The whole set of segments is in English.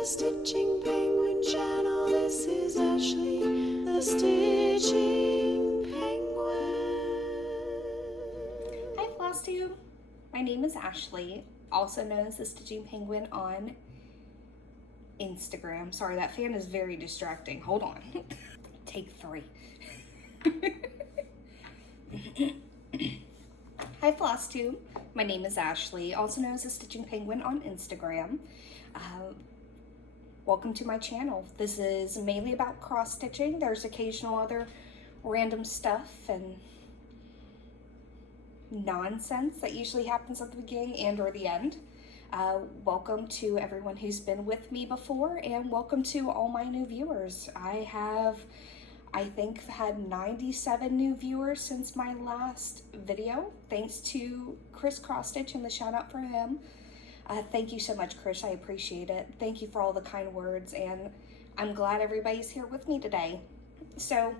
the Stitching Penguin channel. This is Ashley, the Stitching Penguin. Hi Flosstube, my name is Ashley, also known as the Stitching Penguin on Instagram. Sorry, that fan is very distracting. Hold on. Take 3. Hi Flosstube, my name is Ashley, also known as the Stitching Penguin on Instagram. Welcome to my channel. This is mainly about cross stitching. There's occasional other random stuff and nonsense that usually happens at the beginning and or the end. Welcome to everyone who's been with me before, and welcome to all my new viewers. I think had 97 new viewers since my last video, thanks to Chris Cross Stitch, and the shout out for him. Thank you so much, Chris. I appreciate it. Thank you for all the kind words, and I'm glad everybody's here with me today. So,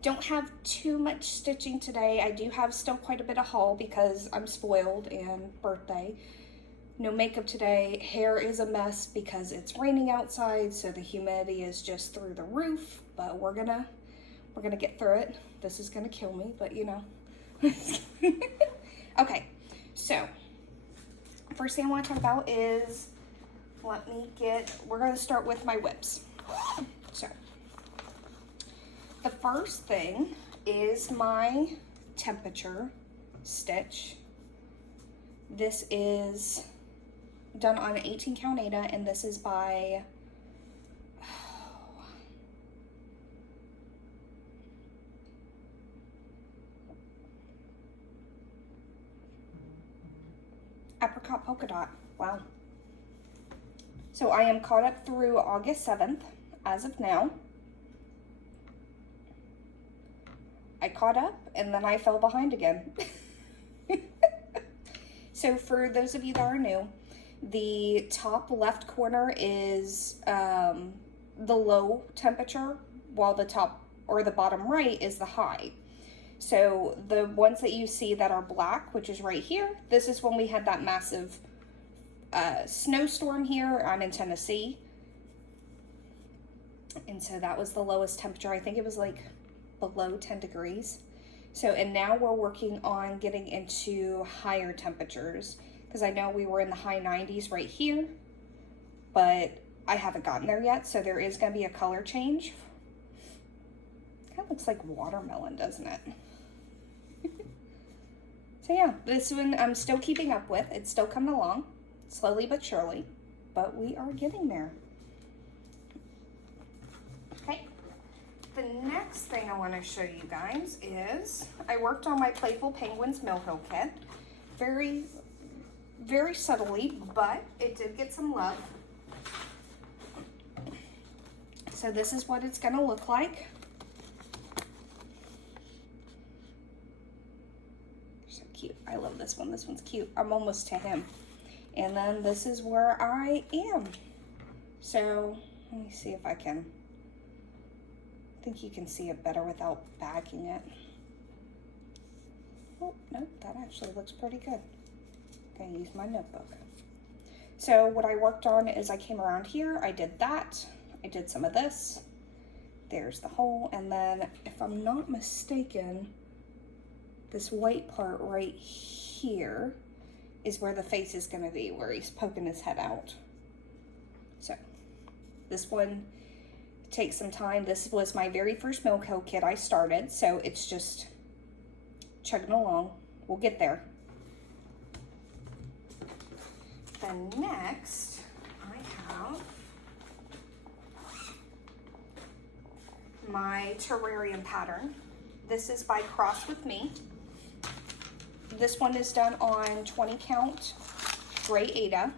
don't have too much stitching today. I do have still quite a bit of haul because I'm spoiled and birthday. No makeup today. Hair is a mess because it's raining outside, so the humidity is just through the roof, but we're gonna get through it. This is gonna kill me, but you know. Okay, so first thing I want to talk about is, we're going to start with my whips. So, the first thing is my temperature stitch. This is done on an 18 count Aida, and this is by Apricot Polka Dot. Wow. So I am caught up through August 7th as of now. I caught up and then I fell behind again. So for those of you that are new, the top left corner is the low temperature, while the top or the bottom right is the high. So the ones that you see that are black, which is right here, this is when we had that massive snowstorm here. I'm in Tennessee. And so that was the lowest temperature. I think it was like below 10 degrees. So, and now we're working on getting into higher temperatures, because I know we were in the high 90s right here, but I haven't gotten there yet. So there is going to be a color change. Kind of looks like watermelon, doesn't it? So yeah, this one I'm still keeping up with. It's still coming along, slowly but surely, but we are getting there. Okay, the next thing I want to show you guys is I worked on my Playful Penguins Millhill kit. Very, very subtly, but it did get some love. So this is what it's going to look like. Cute. I love this one. This one's cute. I'm almost to him. And then this is where I am. So let me see if I think you can see it better without bagging it. Oh, nope, that actually looks pretty good. I'm gonna use my notebook. So what I worked on is I came around here, I did that, I did some of this. There's the hole, and then if I'm not mistaken, this white part right here is where the face is going to be, where he's poking his head out. So this one takes some time. This was my very first Millhill kit I started, so it's just chugging along. We'll get there. Then next, I have my terrarium pattern. This is by Cross With Me. This one is done on 20 count gray Aida.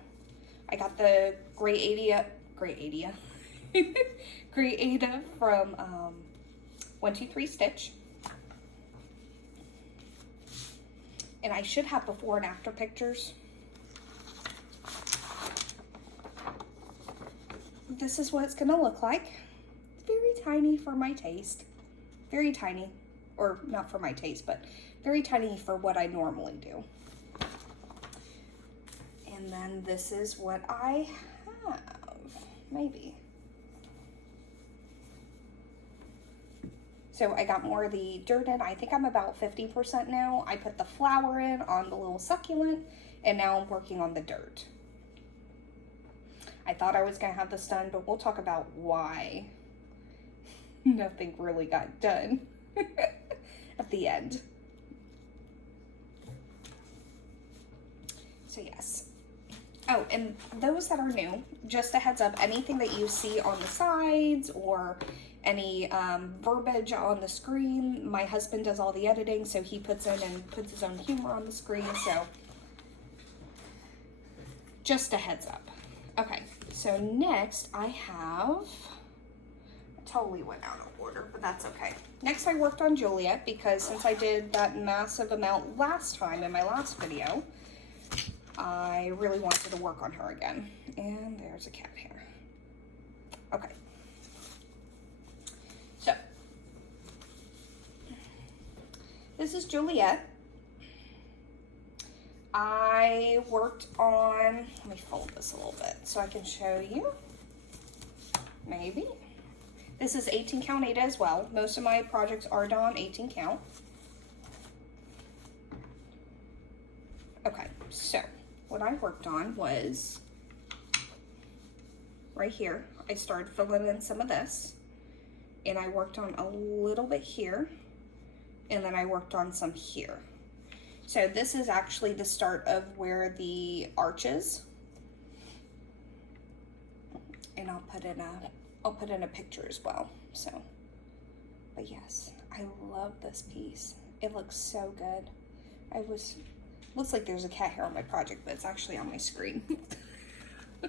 I got the gray Aida from 123 Stitch. And I should have before and after pictures. This is what it's gonna look like. It's very tiny for my taste. Very tiny, or not for my taste, but very tiny for what I normally do. And then this is what I have. maybe. So I got more of the dirt in. I think I'm about 50% now. I put the flower in on the little succulent, and now I'm working on the dirt. I thought I was going to have this done, but we'll talk about why nothing really got done at the end. So yes. Oh, and those that are new, just a heads up, anything that you see on the sides or any verbiage on the screen, my husband does all the editing, so he puts in and puts his own humor on the screen, so just a heads up. Okay, so next I have, I totally went out of order, but that's okay. Next I worked on Juliet, because since I did that massive amount last time in my last video, I really wanted to work on her again. And there's a cat hair. Okay. So, this is Juliet. I worked on, let me fold this a little bit so I can show you. Maybe. This is 18 count Aida as well. Most of my projects are done 18 count. Okay, so what I worked on was right here. I started filling in some of this, and I worked on a little bit here, and then I worked on some here. So this is actually the start of where the arch is, and I'll put in a picture as well. So, but yes, I love this piece. It looks so good. Looks like there's a cat hair on my project, but it's actually on my screen. So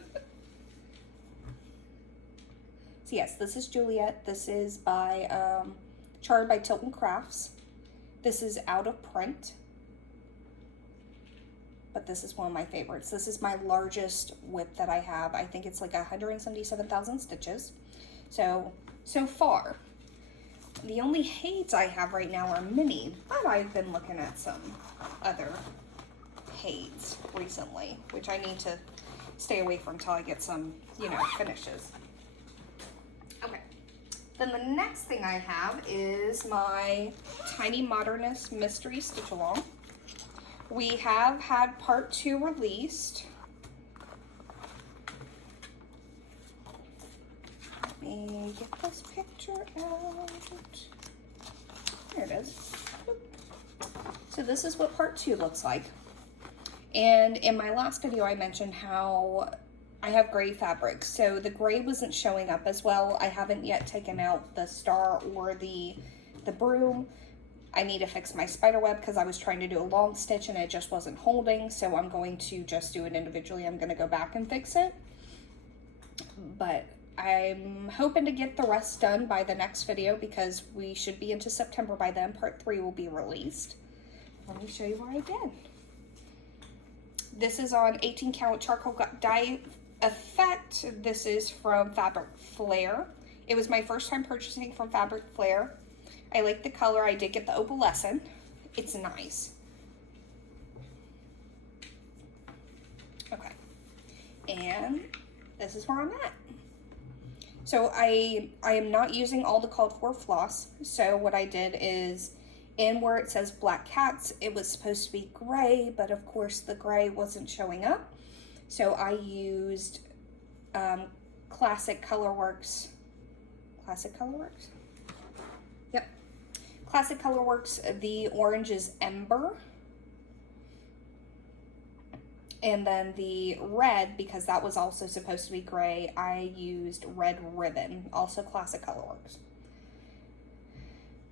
yes, this is Juliet. This is by charred by Tilton Crafts. This is out of print, but this is one of my favorites. This is my largest width that I have. I think it's like 177,000 stitches. So far, the only hates I have right now are mini, but I've been looking at some other hates recently, which I need to stay away from until I get some, finishes. Okay. Then the next thing I have is my Tiny Modernist Mystery Stitch Along. We have had part 2 released. Let me get this picture out. There it is. So this is what part 2 looks like. And in my last video, I mentioned how I have gray fabric. So the gray wasn't showing up as well. I haven't yet taken out the star or the broom. I need to fix my spider web because I was trying to do a long stitch and it just wasn't holding. So I'm going to just do it individually. I'm going to go back and fix it. But I'm hoping to get the rest done by the next video because we should be into September by then. Part 3 will be released. Let me show you what I did. This is on 18 count charcoal dye effect. This is from Fabric Flair. It was my first time purchasing from Fabric Flair. I like the color. I did get the opalescent. It's nice. Okay. And this is where I'm at. So I am not using all the called for floss. So what I did is, in where it says black cats, it was supposed to be gray, but of course the gray wasn't showing up. So I used Classic Colorworks. Yep. Classic Colorworks, the orange is Ember. And then the red, because that was also supposed to be gray, I used Red Ribbon, also Classic Colorworks.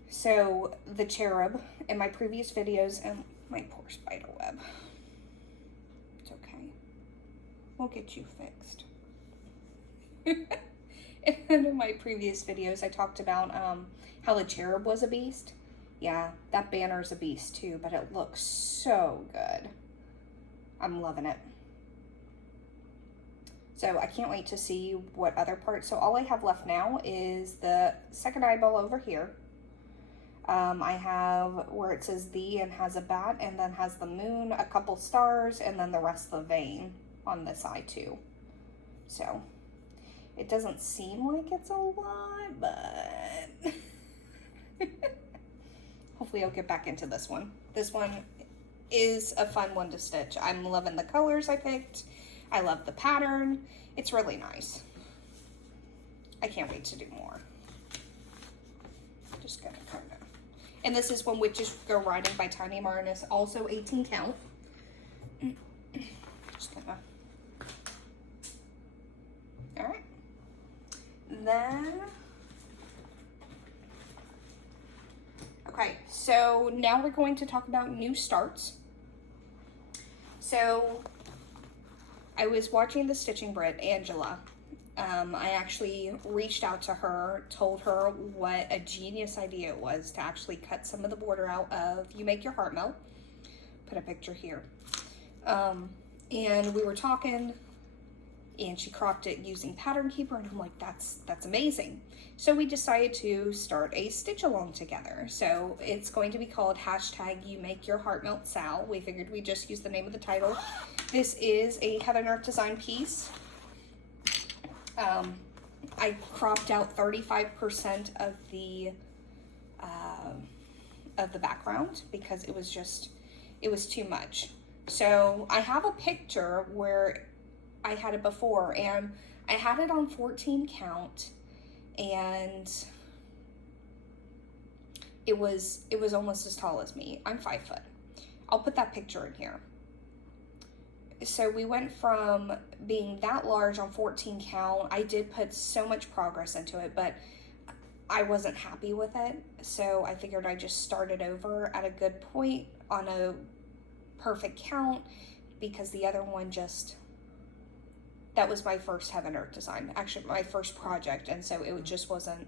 So the cherub in my previous videos, and my poor spider web. It's okay. We'll get you fixed. In one of my previous videos, I talked about how the cherub was a beast. Yeah, that banner is a beast too, but it looks so good. I'm loving it. So I can't wait to see what other parts. So all I have left now is the second eyeball over here. I have where it says the and has a bat and then has the moon, a couple stars, and then the rest of the vein on the side too. So It doesn't seem like it's a lot, but hopefully I'll get back into this one. This one is a fun one to stitch. I'm loving the colors I picked. I love the pattern. It's really nice. I can't wait to do more. Just gonna kind of, and this is when Witches Go Riding by Tiny Martinus, also 18 count. Just gonna, all right. Then, okay, so now we're going to talk about new starts. So I was watching the Stitching Brit, Angela. I actually reached out to her, told her what a genius idea it was to actually cut some of the border out of You Make Your Heart Melt. Put a picture here. And we were talking, and she cropped it using Pattern Keeper, and I'm like, that's amazing. So we decided to start a stitch along together. So it's going to be called #You Make Your Heart Melt Sal. We figured we'd just use the name of the title. This is a Heaven Art Design piece. I cropped out 35% of the background because it was too much. So I have a picture where I had it before, and I had it on 14 count, and it was almost as tall as me. I'm 5 foot. I'll put that picture in here. So we went from being that large on 14 count. I did put so much progress into it, but I wasn't happy with it. So I figured I'd just start it over at a good point on a perfect count, because the other one that was my first Heaven Art design, actually my first project. And so it just wasn't,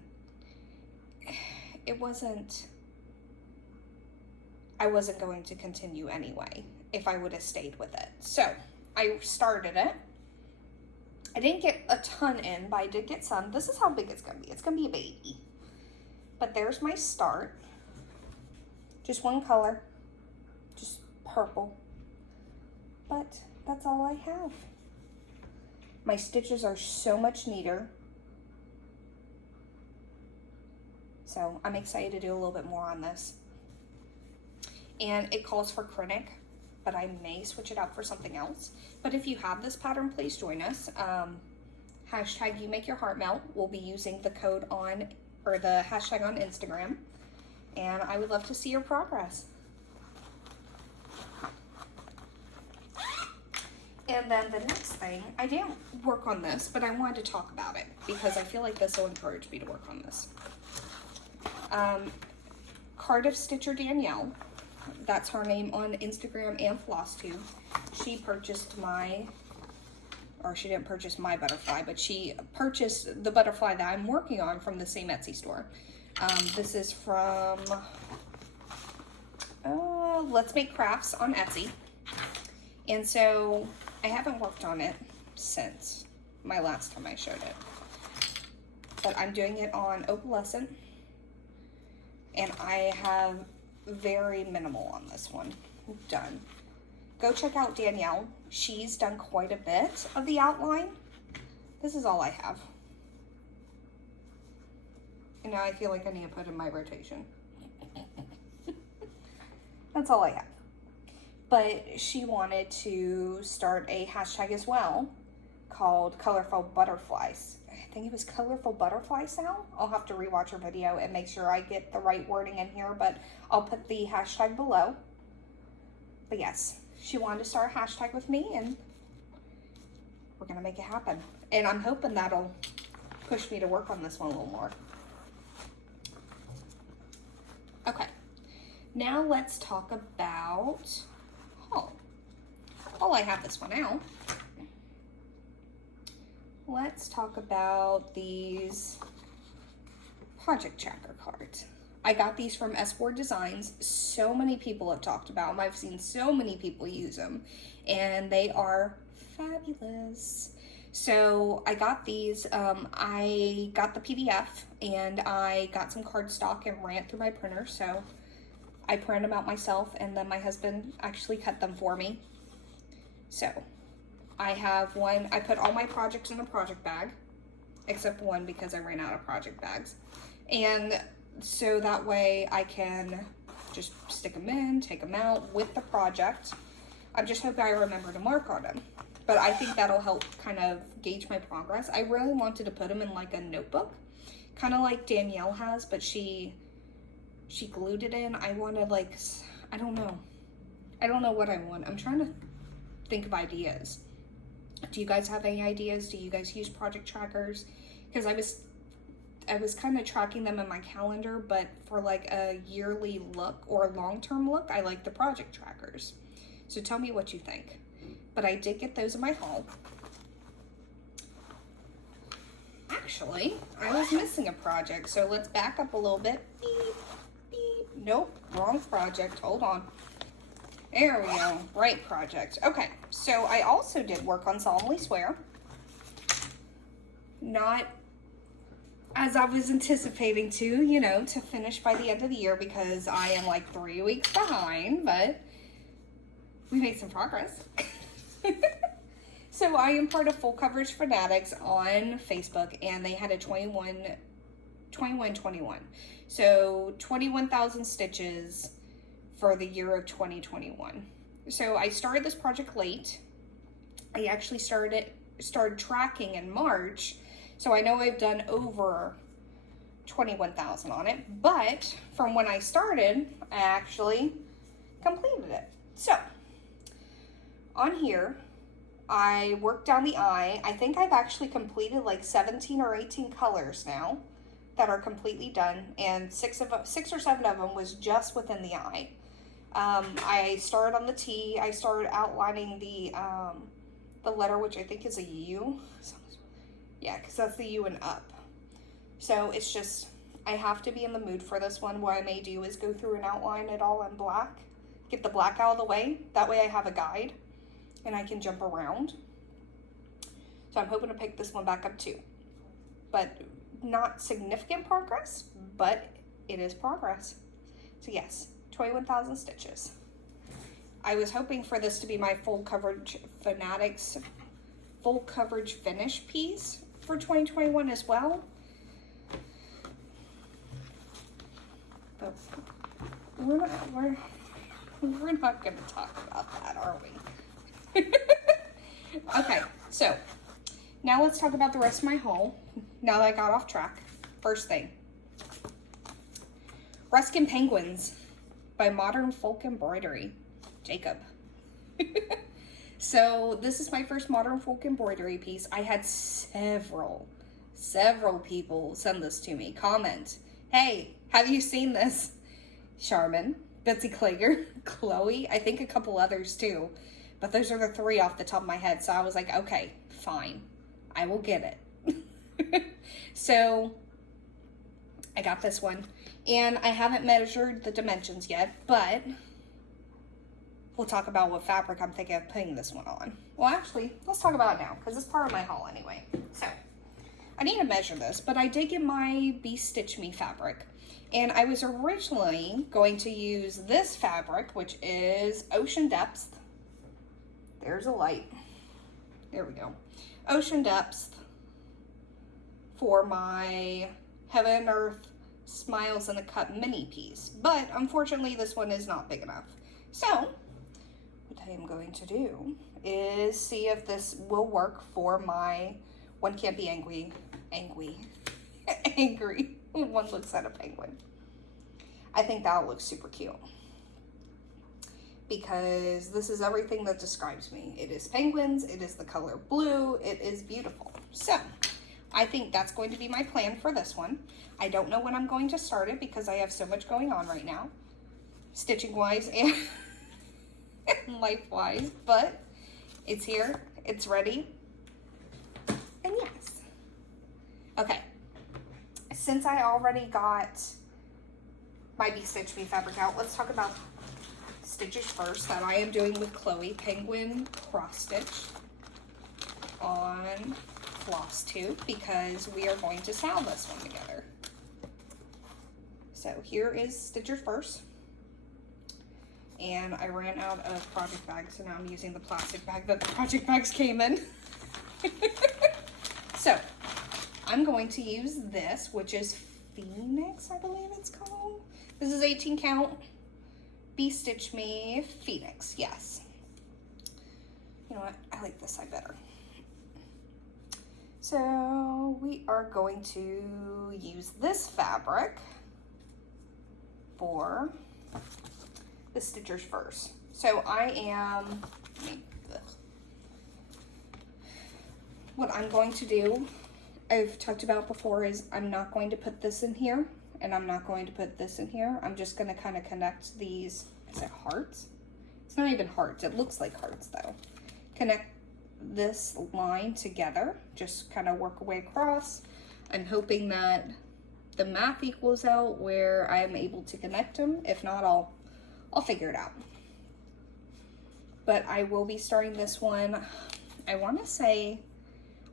I wasn't going to continue anyway if I would have stayed with it. So I started it. I didn't get a ton in, but I did get some. This is how big it's gonna be. It's gonna be a baby. But there's my start. Just one color, just purple. But that's all I have. My stitches are so much neater. So I'm excited to do a little bit more on this. And it calls for Krennic, but I may switch it out for something else. But if you have this pattern, please join us. #You Make Your Heart Melt. We'll be using the code on, or the hashtag on Instagram. And I would love to see your progress. And then the next thing, I didn't work on this, but I wanted to talk about it because I feel like this will encourage me to work on this. Cardiff Stitcher Danielle, that's her name on Instagram and Flosstube. She purchased she didn't purchase my butterfly, but she purchased the butterfly that I'm working on from the same Etsy store. This is from Let's Make Crafts on Etsy. And so I haven't worked on it since my last time I showed it. But I'm doing it on Opalescent. And I have very minimal on this one done. Go check out Danielle. She's done quite a bit of the outline. This is all I have. And now I feel like I need to put in my rotation. That's all I have. But she wanted to start a hashtag as well called Colorful Butterflies. I think it was Colorful Butterfly Sal. I'll have to rewatch her video and make sure I get the right wording in here, but I'll put the hashtag below. But yes, she wanted to start a hashtag with me, and we're gonna make it happen. And I'm hoping that'll push me to work on this one a little more. Okay, now let's talk about haul. While I have this one out, let's talk about these project tracker cards. I got these from S4 Designs. So many people have talked about them. I've seen so many people use them, and they are fabulous. So I got these. I got the PDF, and I got some cardstock and ran it through my printer. So I printed them out myself, and then my husband actually cut them for me. So I have one. I put all my projects in a project bag. except one because I ran out of project bags. And so that way I can just stick them in, take them out with the project. I'm just hoping I remember to mark on them. But I think that'll help kind of gauge my progress. I really wanted to put them in like a notebook, kind of like Danielle has, but she glued it in. I wanted like, I don't know what I want. I'm trying to think of ideas. Do you guys have any ideas? Do you guys use project trackers? Because I was kind of tracking them in my calendar, but for like a yearly look or a long-term look, I like the project trackers. So tell me what you think. But I did get those in my haul. Actually, I was missing a project, so let's back up a little bit. Beep, beep. Nope, wrong project. Hold on. There we go. Right project. Okay, so I also did work on Solemnly Swear. Not as I was anticipating to, you know, to finish by the end of the year because I am like 3 weeks behind, but we made some progress. So I am part of Full Coverage Fanatics on Facebook, and they had a 21. So 21,000 stitches for the year of 2021. So I started this project late. I actually started tracking in March. So I know I've done over 21,000 on it, but from when I started, I actually completed it. So on here, I worked down the eye. I think I've actually completed like 17 or 18 colors now that are completely done, and 6 or 7 of them was just within the eye. I started on the T. I started outlining the letter, which I think is a U. Yeah, because that's the U and up. So it's just, I have to be in the mood for this one. What I may do is go through and outline it all in black. Get the black out of the way. That way I have a guide and I can jump around. So I'm hoping to pick this one back up too. But not significant progress, but it is progress. So yes, 21,000 stitches. I was hoping for this to be my Full Coverage Fanatics full coverage finish piece for 2021 as well. But we're not going to talk about that, are we? Okay, so now let's talk about the rest of my haul. Now that I got off track. First thing, Ruskin Penguins by Modern Folk Embroidery, Jacob. So this is my first Modern Folk Embroidery piece. I had several people send this to me, comment, hey, have you seen this? Charmin, Betsy Klager, Chloe, I think a couple others too. But those are the 3 off the top of my head. So I was like, okay, fine. I will get it. So I got this one. And I haven't measured the dimensions yet, but we'll talk about what fabric I'm thinking of putting this one on. Well, actually, let's talk about it now, because it's part of my haul anyway. So I need to measure this, but I did get my Be Stitch Me fabric. And I was originally going to use this fabric, which is Ocean Depths. There's a light. There we go. Ocean Depths for my Heaven and Earth Smiles in the Cup mini piece. But unfortunately, this one is not big enough. So what I am going to do is see if this will work for my One Can't Be Angry when one looks at a penguin. I think that'll look super cute, because this is everything that describes me. It is penguins, it is the color blue, it is beautiful. So I think that's going to be my plan for this one. I don't know when I'm going to start it because I have so much going on right now, stitching wise and life wise, but it's here, it's ready, and yes. Okay, since I already got my Be Stitch Me fabric out, let's talk about stitches first that I am doing with Chloe, Penguin cross stitch on Flosstube, because we are going to sound this one together. So here is stitcher first, and I ran out of project bags, so now I'm using the plastic bag that the project bags came in. So I'm going to use this, which is Phoenix, I believe it's called. This is 18 count. Be Stitch Me Phoenix, yes. You know what? I like this side better. So we are going to use this fabric for the stitchers first. So what I'm going to do, I've talked about before, is I'm not going to put this in here and I'm not going to put this in here. I'm just going to kind of connect these, is it hearts? It's not even hearts, it looks like hearts though. Connect this line together, just kind of work our way across. I'm hoping that the math equals out where I'm able to connect them. If not, I'll figure it out. But I will be starting this one, I want to say,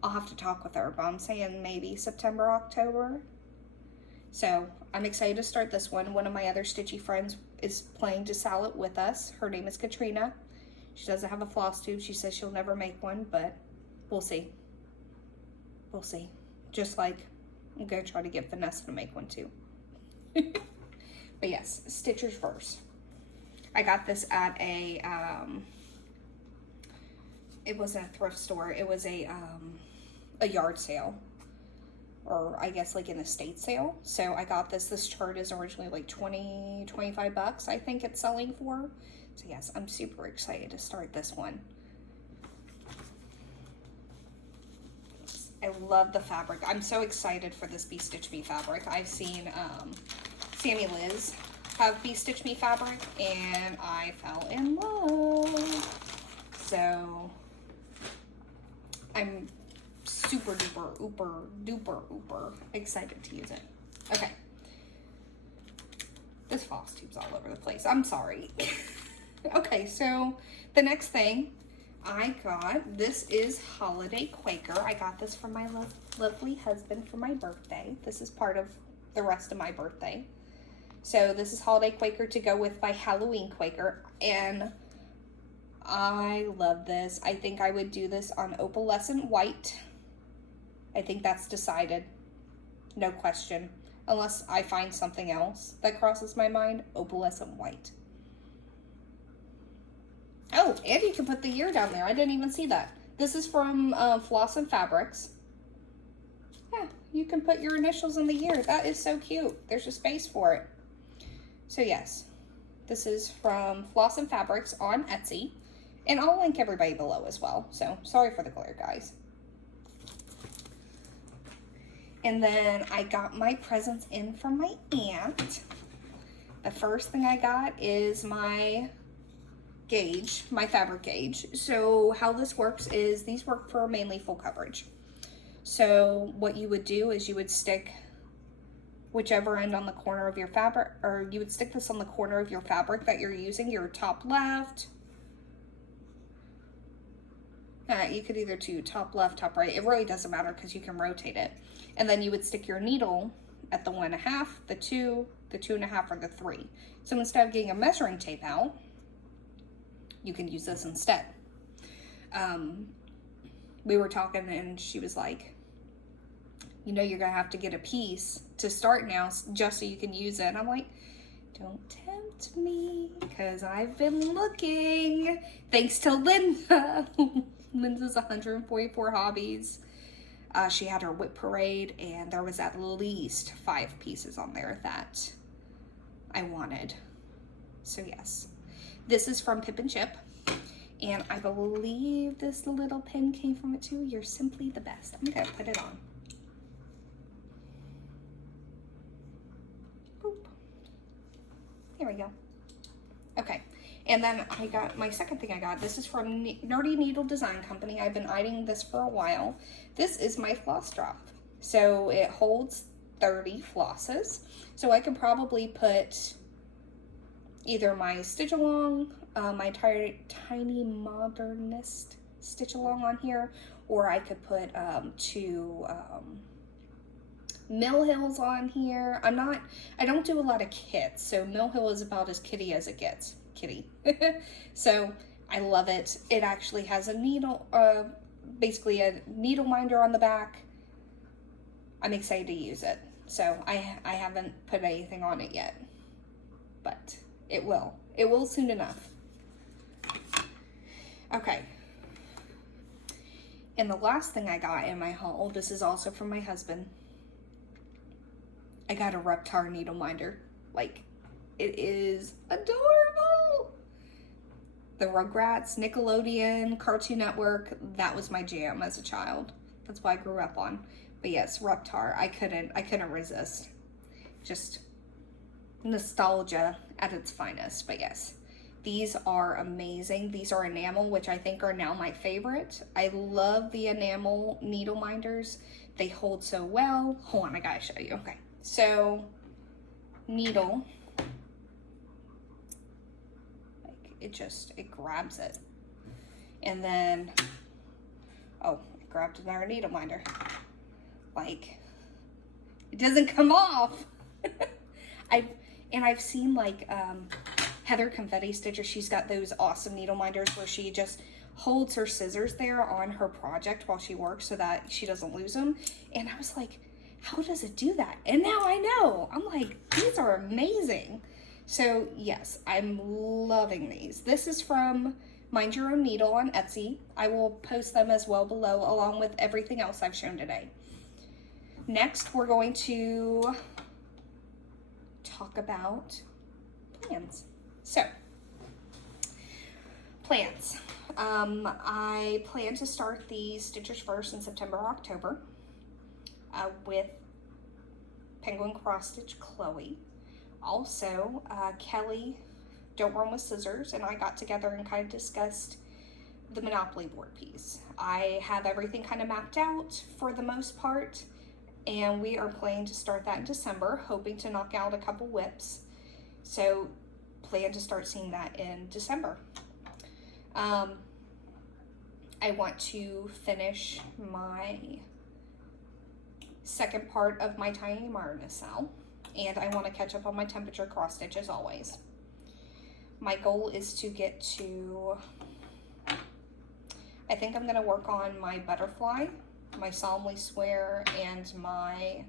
I'll have to talk with her, but I'm saying maybe September, October. So I'm excited to start this one. One of my other stitchy friends is planning to sell it with us. Her name is Katrina. She doesn't have a floss tube. She says she'll never make one, but we'll see. We'll see. Just like I'm going to try to get Vanessa to make one too. But yes, stitchers first. I got this at a, it wasn't a thrift store. It was a yard sale, or I guess like an estate sale. So I got this. This chart is originally like 25 bucks, I think it's selling for. So yes, I'm super excited to start this one. I love the fabric. I'm so excited for this Be Stitch Me fabric. I've seen Sammy Liz have Be Stitch Me fabric and I fell in love. So I'm super duper excited to use it. Okay. This floss tube's all over the place. I'm sorry. Okay, so the next thing I got, this is Holiday Quaker. I got this from my lovely husband for my birthday. This is part of the rest of my birthday. So this is Holiday Quaker to go with my Halloween Quaker, and I love this. I think I would do this on opalescent white. I think that's decided, no question. Unless I find something else that crosses my mind, opalescent white. Oh, and you can put the year down there. I didn't even see that. This is from Floss and Fabrics. Yeah, you can put your initials in the year. That is so cute. There's a space for it. So yes, this is from Floss and Fabrics on Etsy. And I'll link everybody below as well. So sorry for the glare, guys. And then I got my presents in from my aunt. The first thing I got is my gauge, my fabric gauge. So how this works is these work for mainly full coverage. So what you would do is you would stick whichever end on the corner of your fabric, or you would stick this on the corner of your fabric that you're using, your top left. You could either do top left, top right. It really doesn't matter because you can rotate it. And then you would stick your needle at the 1.5, the 2, the 2.5, or the 3. So instead of getting a measuring tape out, you can use this instead. We were talking and she was like, you know, you're gonna have to get a piece to start now just so you can use it. And I'm like, don't tempt me, because I've been looking. Thanks to Linda. Linda's 144 Hobbies. She had her whip parade and there was at least 5 pieces on there that I wanted. So yes. This is from Pip and Chip, and I believe this little pin came from it too. You're simply the best. I'm gonna put it on. Boop. There we go. Okay, and then I got my second thing I got. This is from Nerdy Needle Design Company. I've been eyeing this for a while. This is my floss drop. So it holds 30 flosses. So I could probably put either my stitch along, my tiny modernist stitch along on here, or I could put 2 Mill Hills on here. I don't do a lot of kits, so Mill Hill is about as kitty as it gets. Kitty. So I love it. It actually has a needle, basically a needle minder on the back. I'm excited to use it. So I haven't put anything on it yet, but it will. It will soon enough. Okay. And the last thing I got in my haul, this is also from my husband. I got a Reptar needle minder. Like, it is adorable. The Rugrats, Nickelodeon, Cartoon Network, that was my jam as a child. That's what I grew up on. But yes, Reptar, I couldn't resist. Just nostalgia at its finest. But yes, these are amazing. These are enamel, which I think are now my favorite. I love the enamel needle minders. They hold so well. Hold on, I gotta show you. Okay, so needle, like it grabs it, and then it grabbed another needle minder. Like, it doesn't come off. I've seen like Heather Confetti Stitcher. She's got those awesome needle minders where she just holds her scissors there on her project while she works so that she doesn't lose them. And I was like, how does it do that? And now I know. I'm like, these are amazing. So yes, I'm loving these. This is from Mind Your Own Needle on Etsy. I will post them as well below, along with everything else I've shown today. Next, we're going to talk about plans. So, plans. I plan to start the Stitchers First in September or October with Penguin Cross Stitch Chloe. Also, Kelly, Don't Run with Scissors, and I got together and kind of discussed the Monopoly board piece. I have everything kind of mapped out for the most part, and we are planning to start that in December, hoping to knock out a couple whips. So, plan to start seeing that in December. I want to finish my second part of my tiny Marna cell, and I want to catch up on my temperature cross stitch as always. My goal is to get to, I think I'm going to work on my butterfly, my solemnly swear, and my,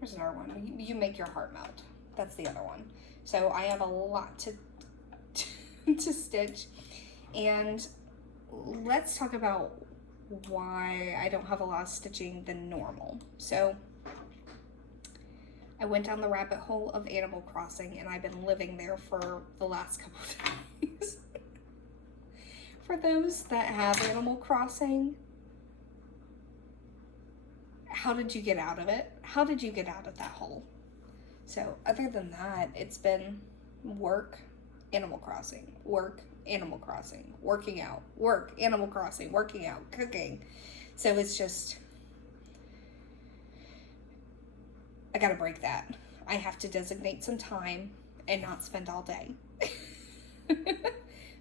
there's another one, you make your heart melt. That's the other one. So I have a lot to stitch, and let's talk about why I don't have a lot of stitching than normal. So I went down the rabbit hole of Animal Crossing, and I've been living there for the last couple of days. For those that have Animal Crossing, how did you get out of it? How did you get out of that hole? So other than that, it's been work, Animal Crossing, work, Animal Crossing, working out, work, Animal Crossing, working out, cooking. So it's just, I gotta break that. I have to designate some time and not spend all day.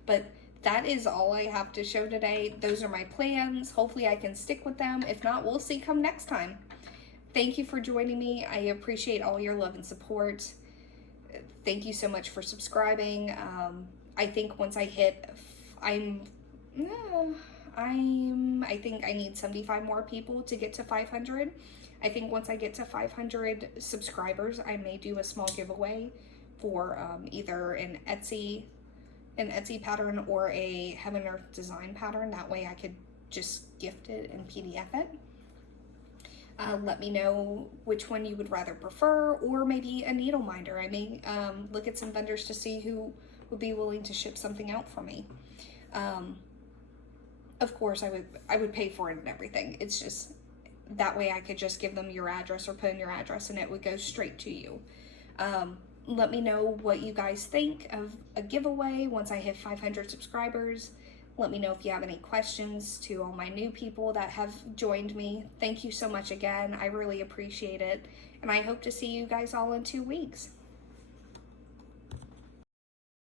But that is all I have to show today. Those are my plans. Hopefully I can stick with them. If not, we'll see come next time. Thank you for joining me. I appreciate all your love and support. Thank you so much for subscribing. I think once I hit, I think I need 75 more people to get to 500. I think once I get to 500 subscribers, I may do a small giveaway for either an Etsy pattern or a Heaven Earth design pattern. That way I could just gift it and PDF it. Let me know which one you would rather prefer, or maybe a needle minder. I may look at some vendors to see who would be willing to ship something out for me. Of course, I would pay for it and everything. It's just that way I could just give them your address or put in your address and it would go straight to you. Let me know what you guys think of a giveaway once I hit 500 subscribers. Let me know if you have any questions to all my new people that have joined me. Thank you so much again. I really appreciate it. And I hope to see you guys all in 2 weeks.